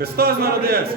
Христос народився!